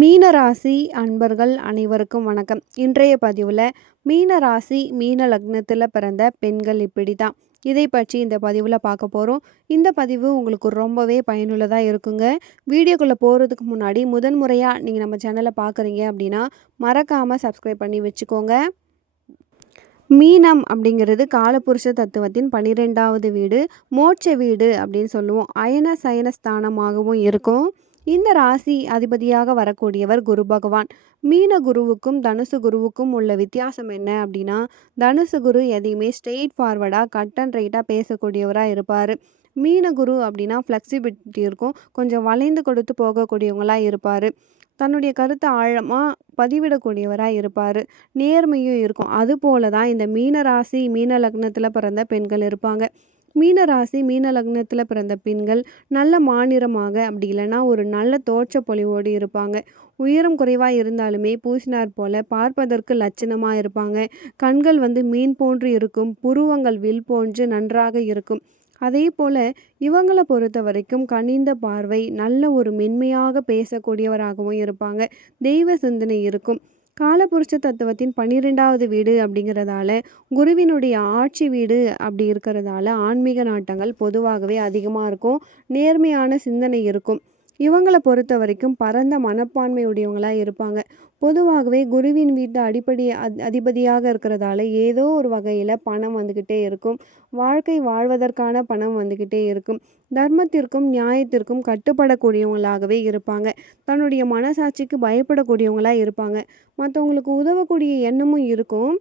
மீனராசி அன்பர்கள் அனைவருக்கும் வணக்கம். இன்றைய பதிவில் மீனராசி மீன லக்னத்தில் பிறந்த பெண்கள் இப்படி தான் இதை பற்றி இந்த பதிவில் பார்க்க போகிறோம். இந்த பதிவு உங்களுக்கு ரொம்பவே பயனுள்ளதாக இருக்குங்க. வீடியோக்குள்ளே போகிறதுக்கு முன்னாடி முதன்முறையாக நீங்கள் நம்ம சேனலை பார்க்குறீங்க அப்படின்னா மறக்காமல் சப்ஸ்கிரைப் பண்ணி வச்சுக்கோங்க. மீனம் அப்படிங்கிறது காலபுருஷ தத்துவத்தின் 12வது வீடு, மோட்ச வீடு அப்படின்னு சொல்லுவோம். அயன சயன ஸ்தானமாகவும் இருக்கும். இந்த ராசி அதிபதியாக வரக்கூடியவர் குரு பகவான். மீன குருவுக்கும் தனுசு குருவுக்கும் உள்ள வித்தியாசம் என்ன அப்படின்னா, தனுசு குரு எதையுமே ஸ்ட்ரெயிட் ஃபார்வர்டாக கட் அண்ட் ரைட்டாக பேசக்கூடியவராக இருப்பார். மீன குரு அப்படின்னா ஃப்ளெக்சிபிலிட்டி இருக்கும், கொஞ்சம் வளைந்து கொடுத்து போகக்கூடியவங்களாக இருப்பார். தன்னுடைய கருத்தை ஆழமாக பதிவிடக்கூடியவராக இருப்பார். நேர்மையும் இருக்கும். அதுபோல தான் இந்த மீன ராசி மீன லக்னத்தில் பிறந்த பெண்கள் இருப்பாங்க. மீன ராசி மீன லக்னத்தில் பிறந்த பெண்கள் நல்ல மாநிறமாக, அப்படி இல்லைன்னா ஒரு நல்ல தோற்ற பொலிவோடு இருப்பாங்க. உயரம் குறைவாக இருந்தாலுமே பூசினார் போல பார்ப்பதற்கு லட்சணமாக இருப்பாங்க. கண்கள் மீன் போன்று இருக்கும், புருவங்கள் வில் போன்று நன்றாக இருக்கும். அதே போல் இவங்களை பொறுத்த வரைக்கும் கனிந்த பார்வை, நல்ல ஒரு மென்மையாக பேசக்கூடியவராகவும் இருப்பாங்க. தெய்வ சிந்தனை இருக்கும். காலபுருஷ தத்துவத்தின் 12வது வீடு அப்படிங்கிறதால, குருவினுடைய ஆட்சி வீடு அப்படி இருக்கிறதால ஆன்மீக நாட்டங்கள் பொதுவாகவே அதிகமாக இருக்கும். நேர்மையான சிந்தனை இருக்கும். இவங்களை பொறுத்த வரைக்கும் பரந்த மனப்பான்மையுடையவங்களாக இருப்பாங்க. பொதுவாகவே குருவின் வீட்டு அடிப்படை அதிபதியாக இருக்கிறதால ஏதோ ஒரு வகையில் பணம் வந்துக்கிட்டே இருக்கும். வாழ்க்கை வாழ்வதற்கான பணம் வந்துக்கிட்டே இருக்கும். தர்மத்திற்கும் நியாயத்திற்கும் கட்டுப்படக்கூடியவங்களாகவே இருப்பாங்க. தன்னுடைய மனசாட்சிக்கு பயப்படக்கூடியவங்களாக இருப்பாங்க. மற்றவங்களுக்கு உதவக்கூடிய எண்ணமும் இருக்கும்.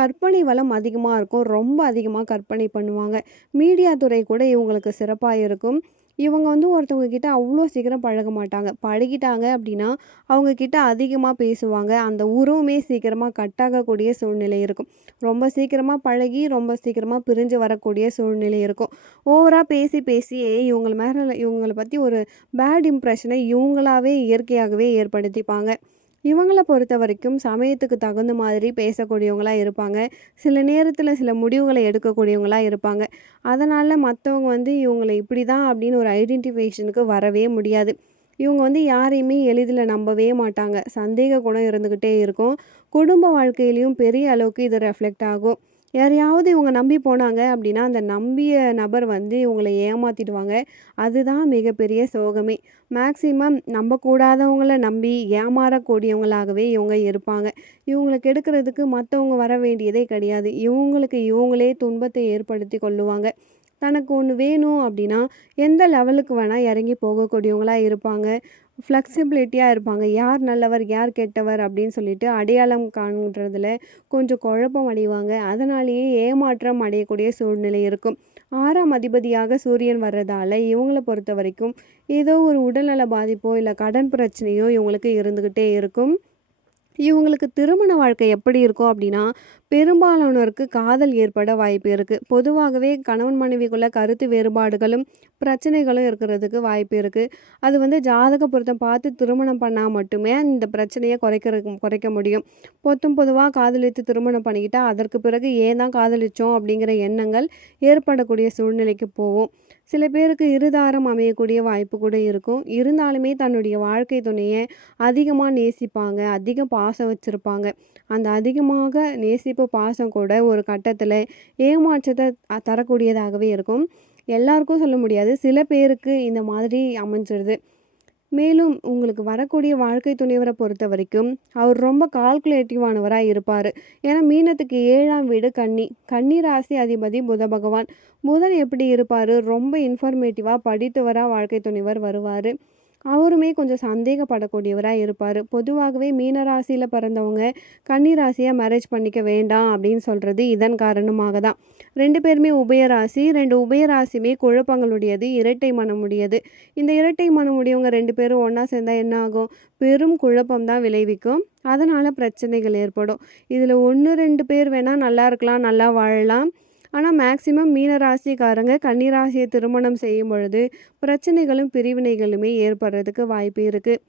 கற்பனை வளம் அதிகமாக இருக்கும். ரொம்ப அதிகமாக கற்பனை பண்ணுவாங்க. மீடியா துறை கூட இவங்களுக்கு சிறப்பாக இருக்கும். இவங்க ஒருத்தவங்க கிட்ட அவ்வளோ சீக்கிரம் பழக மாட்டாங்க. பழகிட்டாங்க அப்படின்னா அவங்கக்கிட்ட அதிகமாக பேசுவாங்க. அந்த உறவுமே சீக்கிரமாக கட்டாகக்கூடிய சூழ்நிலை இருக்கும். ரொம்ப சீக்கிரமாக பழகி ரொம்ப சீக்கிரமாக பிரிஞ்சு வரக்கூடிய சூழ்நிலை இருக்கும். ஓவராக பேசி பேசியே இவங்களை பற்றி ஒரு பேட் இம்ப்ரெஷனை இவங்களாவே இயற்கையாகவே ஏற்படுத்திப்பாங்க. இவங்களை பொறுத்த வரைக்கும் சமயத்துக்கு தகுந்த மாதிரி பேசக்கூடியவங்களாக இருப்பாங்க. சில நேரத்தில் சில முடிவுகளை எடுக்கக்கூடியவங்களாக இருப்பாங்க. அதனால் மற்றவங்க இவங்களை இப்படி தான் அப்படின்னு ஒரு ஐடென்டிஃபிகேஷனுக்கு வரவே முடியாது. இவங்க யாரையுமே எளிதில் நம்பவே மாட்டாங்க. சந்தேக குணம் இருந்துக்கிட்டே இருக்கும். குடும்ப வாழ்க்கையிலையும் பெரிய அளவுக்கு இது ரெஃப்ளெக்ட் ஆகும். யாரையாவது இவங்க நம்பி போனாங்க அப்படின்னா அந்த நம்பிய நபர் இவங்களை ஏமாற்றிடுவாங்க. அதுதான் மிகப்பெரிய சோகமே. மேக்சிமம் நம்பக்கூடாதவங்கள நம்பி ஏமாறக்கூடியவங்களாகவே இவங்க இருப்பாங்க. இவங்களுக்கு எடுக்கிறதுக்கு மற்றவங்க வர வேண்டியதே கிடையாது. இவங்களுக்கு இவங்களே துன்பத்தை ஏற்படுத்தி கொள்ளுவாங்க. தனக்கு ஒன்று வேணும் அப்படின்னா எந்த லெவலுக்கு வேணால் இறங்கி போகக்கூடியவங்களாக இருப்பாங்க. ஃப்ளெக்சிபிலிட்டியாக இருப்பாங்க. யார் நல்லவர் யார் கெட்டவர் அப்படின்னு சொல்லிட்டு அடையாளம் காண்றதுல கொஞ்சம் குழப்பம் அடைவாங்க. அதனாலேயே ஏமாற்றம் அடையக்கூடிய சூழ்நிலை இருக்கும். 6ஆம் அதிபதியாக சூரியன் வர்றதால இவங்களை பொறுத்த வரைக்கும் ஏதோ ஒரு உடல்நல பாதிப்போ இல்லை கடன் பிரச்சனையோ இவங்களுக்கு இருந்துக்கிட்டே இருக்கும். இவங்களுக்கு திருமண வாழ்க்கை எப்படி இருக்கும் அப்படின்னா, பெரும்பாலானோருக்கு காதல் ஏற்பட வாய்ப்பு இருக்குது. பொதுவாகவே கணவன் மனைவிக்குள்ள கருத்து வேறுபாடுகளும் பிரச்சனைகளும் இருக்கிறதுக்கு வாய்ப்பு இருக்குது. அது ஜாதக பொருத்தம் பார்த்து திருமணம் பண்ணால் மட்டுமே இந்த பிரச்சனையை குறைக்க முடியும். பொதுவாக காதலித்து திருமணம் பண்ணிக்கிட்டால் அதற்கு பிறகு ஏன் தான் காதலித்தோம் அப்படிங்கிற எண்ணங்கள் ஏற்படக்கூடிய சூழ்நிலைக்கு போகும். சில பேருக்கு இருதாரம் அமையக்கூடிய வாய்ப்பு கூட இருக்கும். இருந்தாலுமே தன்னுடைய வாழ்க்கை துணையை அதிகமாக நேசிப்பாங்க. அதிக பாசம் வச்சுருப்பாங்க. அந்த அதிகமாக நேசிப்பு பாசம் கூட ஒரு கட்டத்தில் ஏமாற்றத்தை தரக்கூடியதாகவே இருக்கும். எல்லாருக்கும் சொல்ல முடியாது. சில பேருக்கு இந்த மாதிரி அமைஞ்சிருது. மேலும் உங்களுக்கு வரக்கூடிய வாழ்க்கை துணைவரை பொறுத்த வரைக்கும் அவர் ரொம்ப கால்குலேட்டிவானவராக இருப்பார். ஏன்னா மீனத்துக்கு 7ஆம் வீடு கன்னி. கன்னி ராசி அதிபதி புத பகவான். புதன் எப்படி இருப்பார்? ரொம்ப இன்ஃபர்மேட்டிவாக படித்தவராக வாழ்க்கை துணைவர் வருவார். அவருமே கொஞ்சம் சந்தேகப்படக்கூடியவராக இருப்பார். பொதுவாகவே மீனராசியில் பிறந்தவங்க கன்னி ராசியாக மேரேஜ் பண்ணிக்க வேண்டாம் அப்படின்னு சொல்கிறது இதன் காரணமாக தான். 2 பேருமே உபயராசி. 2 உபயராசியுமே குழப்பங்களுடையது, இரட்டை மனமுடையது. இந்த இரட்டை மனமுடையவங்க 2 பேரும் ஒன்றா சேர்ந்தால் என்ன ஆகும்? பெரும் குழப்பம் தான் விளைவிக்கும். அதனால் பிரச்சனைகள் ஏற்படும். இதில் 1 2 பேர் வேணால் நல்லா இருக்கலாம், நல்லா வாழலாம். ஆனால் மேக்சிமம் மீனராசிக்காரங்க கன்னிராசியை திருமணம் செய்யும் பொழுது பிரச்சனைகளும் பிரிவினைகளுமே ஏற்படுறதுக்கு வாய்ப்பு இருக்குது.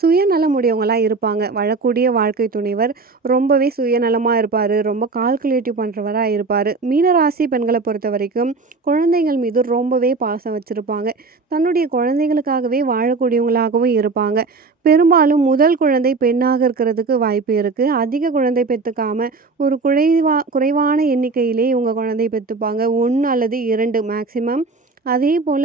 சுயநலம் உடையவங்களா இருப்பாங்க. வாழக்கூடிய வாழ்க்கை துணைவர் ரொம்பவே சுயநலமா இருப்பாரு. ரொம்ப கால்குலேட்டிவ் பண்றவரா இருப்பாரு. மீனராசி பெண்கள பொறுத்தவரைக்கும் குழந்தைகள் மீது ரொம்பவே பாசம் வச்சிருப்பாங்க. தன்னுடைய குழந்தைகளுக்காகவே வாழக்கூடியவங்களாகவும் இருப்பாங்க. பெரும்பாலும் முதல் குழந்தை பெண்ணாக இருக்கிறதுக்கு வாய்ப்பு இருக்கு. அதிக குழந்தை பெத்துக்காம ஒரு குறைவான எண்ணிக்கையிலே இவங்க குழந்தை பெத்துப்பாங்க. 1 அல்லது 2 மேக்ஸிமம். அதேபோல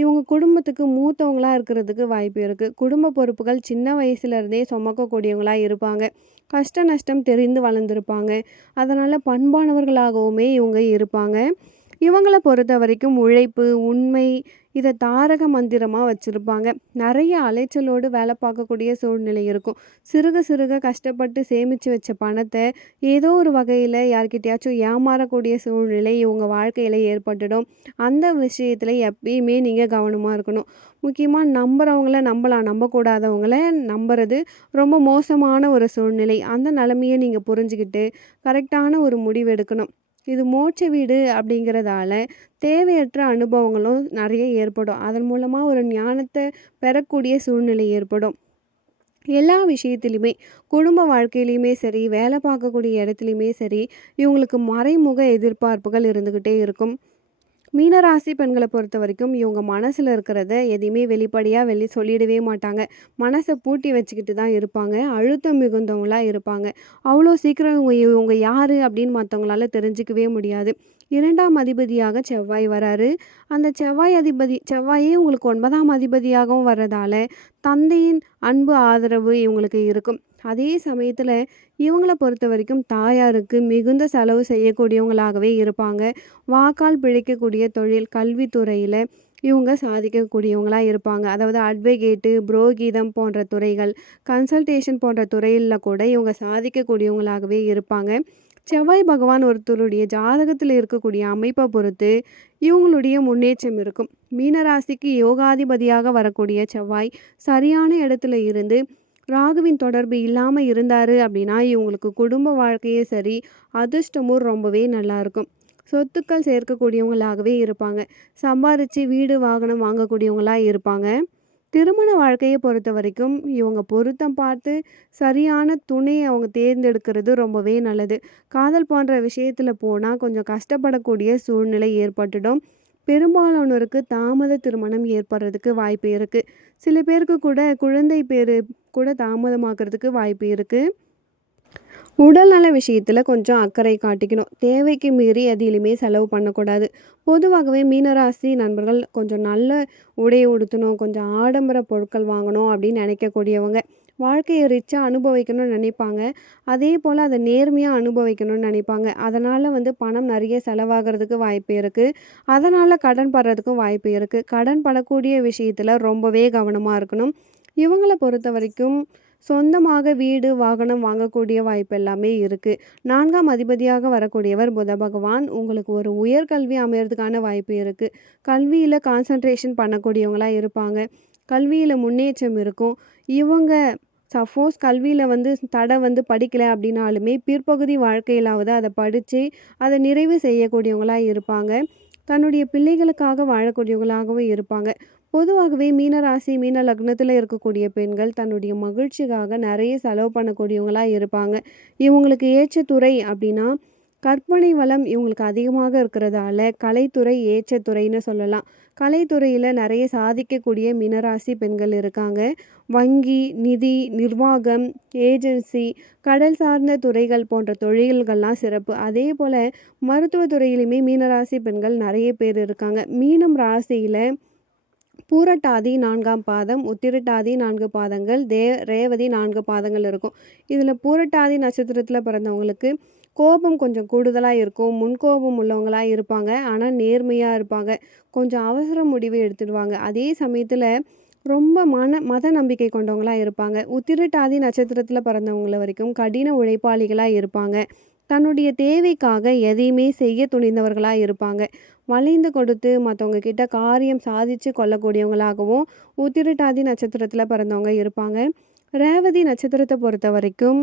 இவங்க குடும்பத்துக்கு மூத்தவங்களா இருக்கிறதுக்கு வாய்ப்பு இருக்கு. குடும்ப பொறுப்புகள் சின்ன வயசுல இருந்தே சுமக்கக்கூடியவங்களா இருப்பாங்க. கஷ்ட நஷ்டம் தெரிந்து வளர்ந்துருப்பாங்க. அதனால பண்பானவர்களாகவுமே இவங்க இருப்பாங்க. இவங்கள பொறுத்தவரைக்கும் உழைப்பு, உண்மை இத தாரக மந்திரமா வச்சிருப்பாங்க. நெறைய அலைச்சலோடு வேலை பார்க்கக்கூடிய சூழ்நிலை இருக்கும். சிறுக சிறுக கஷ்டப்பட்டு சேமிச்சு வச்ச பணத்த ஏதோ ஒரு வகையில யார்கிட்டயாச்சும் ஏமாறக்கூடிய சூழ்நிலை இவங்க வாழ்க்கையில ஏற்பட்டுடும். அந்த விஷயத்துல எப்பயுமே நீங்க கவனமா இருக்கணும். முக்கியமா நம்புறவங்கள நம்பலாம், நம்பக்கூடாதவங்கள நம்புறது ரொம்ப மோசமான ஒரு சூழ்நிலை. அந்த நிலைமைய நீங்க புரிஞ்சுகிட்டு கரெக்டான ஒரு முடிவு எடுக்கணும். இது மோட்ச வீடு அப்படிங்கிறதால தேவையற்ற அனுபவங்களும் நிறைய ஏற்படும். அதன் மூலமா ஒரு ஞானத்த பெறக்கூடிய சூழ்நிலை ஏற்படும். எல்லா விஷயத்திலுமே குடும்ப வாழ்க்கையிலயுமே சரி, வேலை பார்க்கக்கூடிய இடத்துலயுமே சரி, இவங்களுக்கு மறைமுக எதிர்பார்ப்புகள் இருந்துகிட்டே இருக்கும். மீனராசி பெண்களை பொறுத்த வரைக்கும் இவங்க மனசில் இருக்கிறத எதையுமே வெளிப்படையாக சொல்லிடவே மாட்டாங்க. மனசை பூட்டி வச்சுக்கிட்டு தான் இருப்பாங்க. அழுத்தம் மிகுந்தவங்களா இருப்பாங்க. அவ்வளோ சீக்கிரம் இவங்க இவங்க யார் அப்படின்னு மற்றவங்களால தெரிஞ்சுக்கவே முடியாது. 2ஆம் அதிபதியாக செவ்வாய் வராரு. அந்த செவ்வாயே உங்களுக்கு 9ஆம் அதிபதியாகவும் வர்றதால தந்தையின் அன்பு ஆதரவு இவங்களுக்கு இருக்கும். அதே சமயத்தில் இவங்கள பொறுத்த வரைக்கும் தாயாருக்கு மிகுந்த செலவு செய்யக்கூடியவங்களாகவே இருப்பாங்க. வாக்கால் பிழைக்கக்கூடிய தொழில், கல்வித்துறையில் இவங்க சாதிக்கக்கூடியவங்களா இருப்பாங்க. அதாவது அட்வொகேட்டு, புரோகிதம் போன்ற துறைகள், கன்சல்டேஷன் போன்ற துறையில் கூட இவங்க சாதிக்கக்கூடியவங்களாகவே இருப்பாங்க. செவ்வாய் பகவான் ஒருத்தருடைய ஜாதகத்தில் இருக்கக்கூடிய அமைப்பை பொறுத்து இவங்களுடைய முன்னேற்றம் இருக்கும். மீனராசிக்கு யோகாதிபதியாக வரக்கூடிய செவ்வாய் சரியான இடத்துல இருந்து ராகுவின் தொடர்பு இல்லாமல் இருந்தார் அப்படின்னா இவங்களுக்கு குடும்ப வாழ்க்கையே சரி, அதிர்ஷ்டமும் ரொம்பவே நல்லாயிருக்கும். சொத்துக்கள் சேர்க்கக்கூடியவங்களாகவே இருப்பாங்க. சம்பாரித்து வீடு வாகனம் வாங்கக்கூடியவங்களாக இருப்பாங்க. திருமண வாழ்க்கையை பொறுத்த வரைக்கும் இவங்க பொருத்தம் பார்த்து சரியான துணையை அவங்க தேர்ந்தெடுக்கிறது ரொம்பவே நல்லது. காதல் போன்ற விஷயத்தில் போனால் கொஞ்சம் கஷ்டப்படக்கூடிய சூழ்நிலை ஏற்பட்டுடும். பெரும்பாலானோருக்கு தாமத திருமணம் ஏற்படுறதுக்கு வாய்ப்பு இருக்குது. சில பேருக்கு கூட குழந்தை பேரு கூட தாமதமாகறதுக்கு வாய்ப்பு இருக்குது. உடல்நல விஷயத்தில் கொஞ்சம் அக்கறை காட்டிக்கணும். தேவைக்கு மீறி எதிலுமே செலவு பண்ணக்கூடாது. பொதுவாகவே மீனராசி நண்பர்கள் கொஞ்சம் நல்ல உடை உடுத்தணும், கொஞ்சம் ஆடம்பர பொருட்கள் வாங்கணும் அப்படின்னு நினைக்கக்கூடியவங்க. வாழ்க்கையை ரிச்சாக அனுபவிக்கணும்னு நினைப்பாங்க. அதே போல் அதை நேர்மையாக அனுபவிக்கணும்னு நினைப்பாங்க. அதனால் பணம் நிறைய செலவாகிறதுக்கு வாய்ப்பு இருக்குது. அதனால் கடன் படுறதுக்கும் வாய்ப்பு இருக்குது. கடன் படக்கூடிய விஷயத்தில் ரொம்பவே கவனமாக இருக்கணும். இவங்கள பொறுத்த வரைக்கும் சொந்தமாக வீடு, வாகனம் வாங்கக்கூடிய வாய்ப்பு எல்லாமே இருக்குது. 4ஆம் அதிபதியாக வரக்கூடியவர் புத பகவான். உங்களுக்கு ஒரு உயர்கல்வி அமையறதுக்கான வாய்ப்பு இருக்குது. கல்வியில் கான்சன்ட்ரேஷன் பண்ணக்கூடியவங்களா இருப்பாங்க. கல்வியில் முன்னேற்றம் இருக்கும். இவங்க சப்போஸ் கல்வியில் தடை படிக்கலை அப்படின்னாலுமே பிற்பகுதி வாழ்க்கையிலாவது அதை படித்து அதை நிறைவு செய்யக்கூடியவங்களா இருப்பாங்க. தன்னுடைய பிள்ளைகளுக்காக வாழக்கூடியவங்களாகவும் இருப்பாங்க. பொதுவாகவே மீனராசி, மீன லக்னத்தில் இருக்கக்கூடிய பெண்கள் தன்னுடைய மகிழ்ச்சிக்காக நிறைய செலவு பண்ணக்கூடியவங்களா இருப்பாங்க. இவங்களுக்கு ஏற்ற துறை அப்படின்னா கற்பனை வளம் இவங்களுக்கு அதிகமாக இருக்கிறதால கலைத்துறை ஏற்ற துறைன்னு சொல்லலாம். கலைத்துறையில் நிறைய சாதிக்கக்கூடிய மீனராசி பெண்கள் இருக்காங்க. வங்கி, நிதி, நிர்வாகம், ஏஜென்சி, கடல் சார்ந்த துறைகள் போன்ற தொழில்கள்லாம் சிறப்பு. அதே போல் மருத்துவத்துறையிலுமே மீனராசி பெண்கள் நிறைய பேர் இருக்காங்க. மீனம் ராசியில் பூரட்டாதி 4ஆம் பாதம், உத்திரட்டாதி 4 பாதங்கள், ரேவதி 4 பாதங்கள் இருக்கும். இதில் பூரட்டாதி நட்சத்திரத்தில் பிறந்தவங்களுக்கு கோபம் கொஞ்சம் கூடுதலாக இருக்கும். முன்கோபம் உள்ளவங்களாக இருப்பாங்க. ஆனால் நேர்மையாக இருப்பாங்க. கொஞ்சம் அவசர முடிவு எடுத்துடுவாங்க. அதே சமயத்தில் ரொம்ப மத நம்பிக்கை கொண்டவங்களாக இருப்பாங்க. உத்திரட்டாதி நட்சத்திரத்தில் பிறந்தவங்கள வரைக்கும் கடின உழைப்பாளிகளாக இருப்பாங்க. தன்னுடைய தேவைக்காக எதையுமே செய்ய துணிந்தவர்களாக இருப்பாங்க. வளைந்து கொடுத்து மற்றவங்க கிட்ட காரியம் சாதித்து கொள்ளக்கூடியவங்களாகவும் உத்திரட்டாதி நட்சத்திரத்தில் பிறந்தவங்க இருப்பாங்க. ரேவதி நட்சத்திரத்தை பொறுத்த வரைக்கும்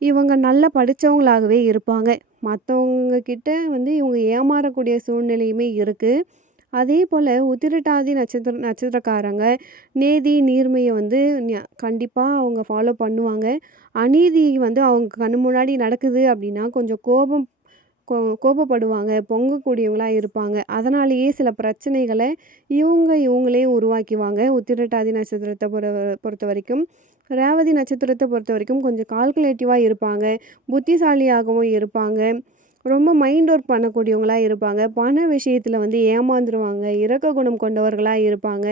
இவங்க நல்லா படித்தவங்களாகவே இருப்பாங்க. மற்றவங்க கிட்ட இவங்க ஏமாறக்கூடிய சூழ்நிலையுமே இருக்குது. அதே போல் உத்திரட்டாதி நட்சத்திரக்காரங்க நேதி நீர்மையை வந்து கண்டிப்பாக அவங்க ஃபாலோ பண்ணுவாங்க. அநீதி வந்து அவங்க கண்ணு முன்னாடி நடக்குது அப்படின்னா கொஞ்சம் கோபப்படுவாங்க, பொங்கக்கூடியவங்களா இருப்பாங்க. அதனாலேயே சில பிரச்சனைகளை இவங்களே உருவாக்கிவாங்க. உத்திரட்டாதி நட்சத்திரத்தை பொறுத்தவரைக்கும். ரேவதி நட்சத்திரத்தை பொறுத்தவரைக்கும் கொஞ்சம் கால்குலேட்டிவாக இருப்பாங்க, புத்திசாலியாகவும் இருப்பாங்க, ரொம்ப மைண்ட் ஒர்க் பண்ணக்கூடியவங்களா இருப்பாங்க. பண விஷயத்தில் வந்து ஏமாந்துருவாங்க, இரக்க குணம் கொண்டவர்களாக இருப்பாங்க.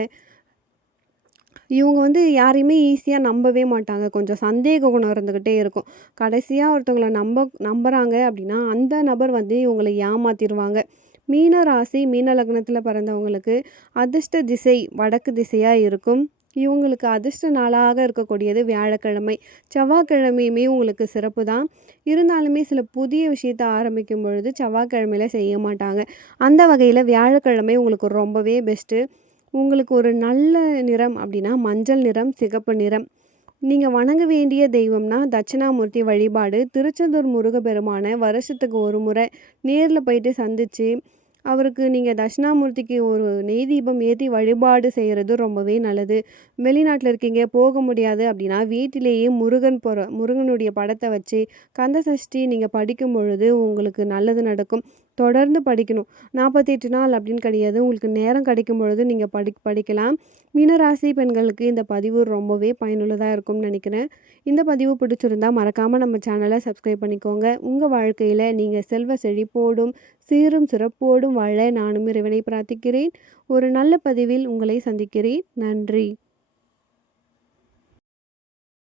இவங்க வந்து யாரையுமே ஈஸியாக நம்பவே மாட்டாங்க. கொஞ்சம் சந்தேக குணம் இருந்துக்கிட்டே இருக்கும். கடைசியாக ஒருத்தவங்கள நம்புறாங்க அப்படின்னா அந்த நபர் வந்து இவங்கள ஏமாத்திருவாங்க. மீன ராசி, மீன லக்னத்தில் பிறந்தவங்களுக்கு அதிர்ஷ்ட திசை வடக்கு திசையாக இருக்கும். இவங்களுக்கு அதிர்ஷ்ட நாளாக இருக்கக்கூடியது வியாழக்கிழமை. செவ்வாய்க்கிழமையுமே உங்களுக்கு சிறப்பு தான். இருந்தாலுமே சில புதிய விஷயத்தை ஆரம்பிக்கும் பொழுது செவ்வாய்க்கிழமையில செய்ய மாட்டாங்க. அந்த வகையில் வியாழக்கிழமை உங்களுக்கு ரொம்பவே பெஸ்ட்டு. உங்களுக்கு ஒரு நல்ல நிறம் அப்படின்னா மஞ்சள் நிறம், சிகப்பு நிறம். நீங்கள் வணங்க வேண்டிய தெய்வம்னா தட்சிணாமூர்த்தி வழிபாடு. திருச்செந்தூர் முருகப்பெருமானை வருஷத்துக்கு ஒரு முறை நேரில் போயிட்டு சந்தித்து அவருக்கு நீங்கள் தட்சிணாமூர்த்திக்கு ஒரு நெய் தீபம் ஏற்றி வழிபாடு செய்கிறது ரொம்பவே நல்லது. வெளிநாட்டில் இருக்கீங்க, போக முடியாது அப்படின்னா வீட்டிலேயே முருகனுடைய படத்தை வச்சு கந்த சஷ்டி நீங்கள் படிக்கும் பொழுது உங்களுக்கு நல்லது நடக்கும். தொடர்ந்து படிக்கணும். 48 நாள் அப்படின்னு கிடையாது. உங்களுக்கு நேரம் கிடைக்கும் பொழுது நீங்கள் படிக்கலாம். மீனராசி பெண்களுக்கு இந்த பதிவு ரொம்பவே பயனுள்ளதாக இருக்கும்னு நினைக்கிறேன். இந்த பதிவு பிடிச்சிருந்தா மறக்காமல் நம்ம சேனலை சப்ஸ்கிரைப் பண்ணிக்கோங்க. உங்கள் வாழ்க்கையில் நீங்கள் செல்வ செழிப்போடும் சீரும் சிறப்போடும் வாழ நானும் இறைவனை பிரார்த்திக்கிறேன். ஒரு நல்ல பதிவில் உங்களை சந்திக்கிறேன். நன்றி.